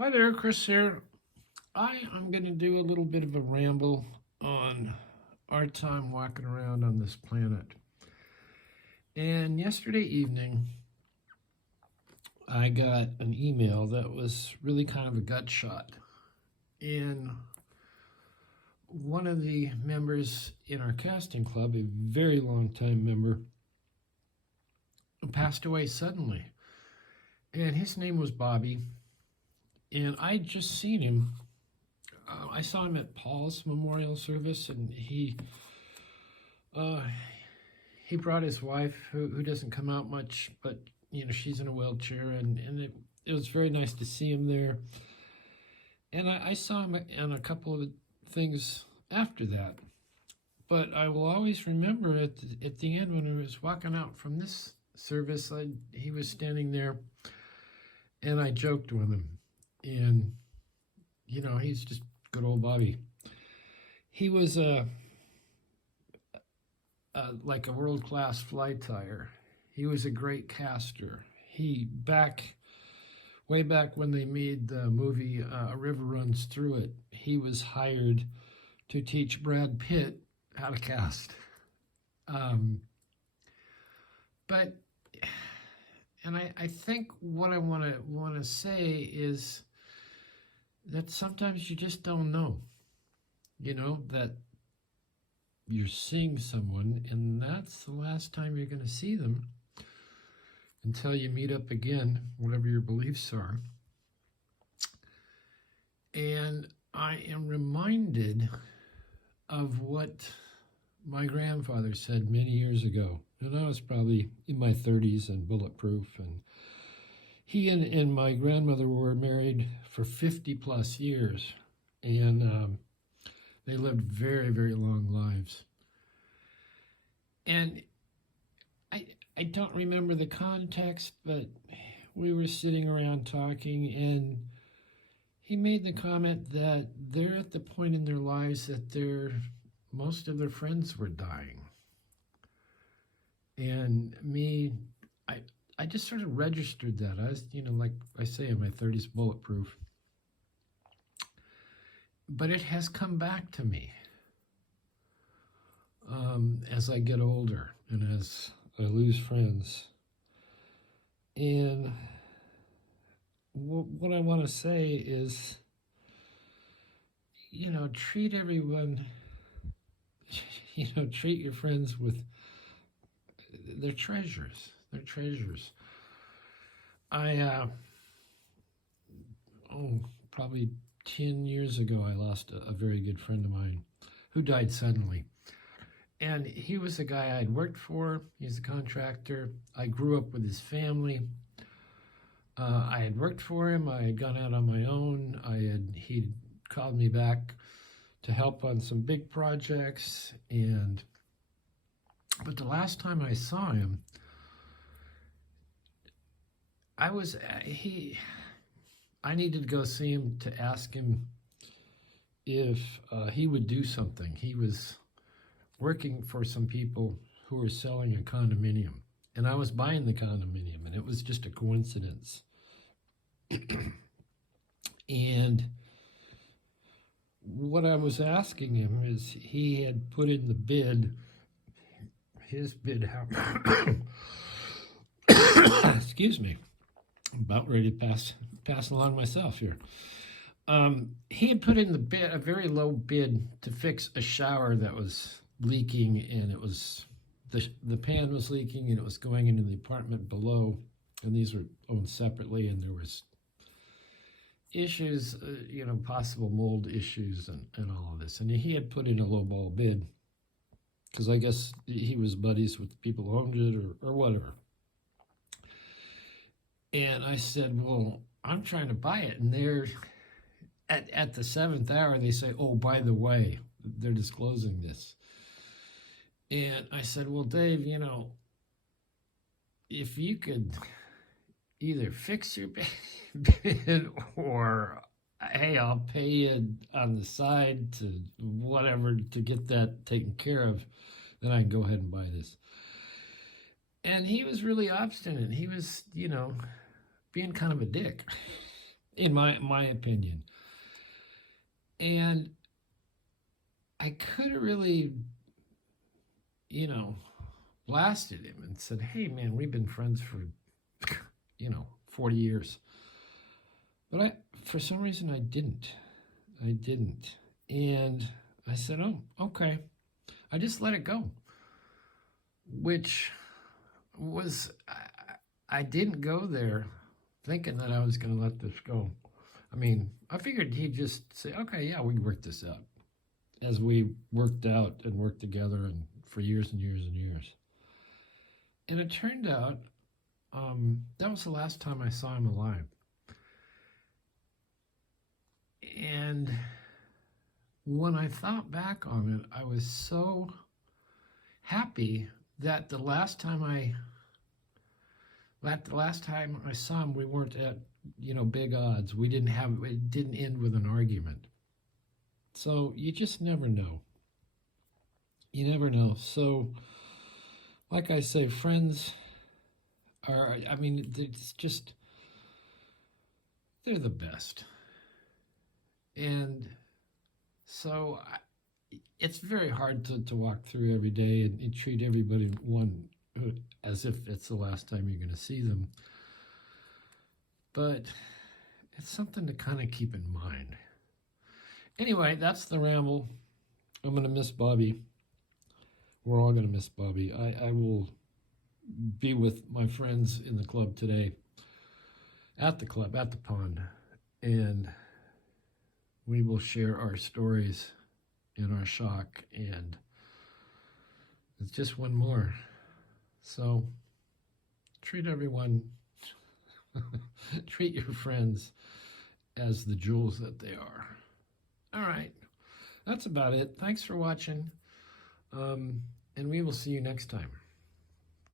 Hi there, Chris here. I'm going to do a little bit of a ramble on our time walking around on this planet. And yesterday evening, I got an email that was really kind of a gut shot. And one of the members in our casting club, a very long time member, passed away suddenly. And his name was Bobby. And I'd just seen him. I saw him at Paul's memorial service, and uh, he brought his wife, who doesn't come out much, but she's in a wheelchair, and it was very nice to see him there. And I saw him on a couple of things after that, but I will always remember at the end when I was walking out from this service, he was standing there, and I joked with him, and he's just good old Bobby. He was like a world-class fly tyer. He was a great caster. Way back when they made the movie A River Runs Through It, he was hired to teach Brad Pitt how to cast. But, and I think what I want to say is that sometimes you just don't know, that you're seeing someone, and that's the last time you're going to see them until you meet up again, whatever your beliefs are. And I am reminded of what my grandfather said many years ago, and I was probably in my 30s and bulletproof, and he and my grandmother were married for 50 plus years, and they lived very, very long lives. And I don't remember the context, but we were sitting around talking, and he made the comment that they're at the point in their lives that most of their friends were dying. And I just sort of registered that. I was, like I say, in my 30s, bulletproof. But it has come back to me as I get older and as I lose friends. And what I want to say is, treat everyone, treat your friends with their treasures. They're treasures. Probably 10 years ago, I lost a very good friend of mine who died suddenly. And he was a guy I had worked for. He's a contractor. I grew up with his family. I had worked for him. I had gone out on my own. He'd called me back to help on some big projects. But the last time I saw him, I needed to go see him to ask him if he would do something. He was working for some people who were selling a condominium, and I was buying the condominium, and it was just a coincidence. And what I was asking him is, he had put in the bid, his bid, excuse me, I'm about ready to pass along myself here. He had put in the bid, a very low bid, to fix a shower that was leaking, and it was the pan was leaking, and it was going into the apartment below, and these were owned separately, and there was issues, possible mold issues and all of this. And he had put in a lowball bid because I guess he was buddies with the people who owned it or whatever. And I said, well, I'm trying to buy it. And they're at the 7th hour, they say, oh, by the way, they're disclosing this. And I said, well, Dave, if you could either fix your bid or, hey, I'll pay you on the side to whatever to get that taken care of, then I can go ahead and buy this. And he was really obstinate. He was, being kind of a dick. in my opinion. And I could have really, you know, blasted him and said, "Hey, man, we've been friends for, 40 years." But for some reason, I didn't. I didn't. And I said, "Oh, okay." I just let it go, which was, I didn't go there thinking that I was going to let this go. I mean, I figured he'd just say, "Okay, yeah, we worked this out," as we worked out and worked together and for years and years and years. And it turned out that was the last time I saw him alive. And when I thought back on it, I was so happy that the last time I saw him, we weren't at big odds. It didn't end with an argument. So you just never know. You never know. So, like I say, friends are. I mean, it's just they're the best, and so it's very hard to walk through every day and treat everybody as if it's the last time you're going to see them. But it's something to kind of keep in mind. Anyway, that's the ramble. I'm going to miss Bobby. We're all going to miss Bobby. I will be with my friends in the club today, at the club, at the pond, and we will share our stories and our shock, and it's just one more. So treat everyone, treat your friends as the jewels that they are. All right, that's about it. Thanks for watching, and we will see you next time.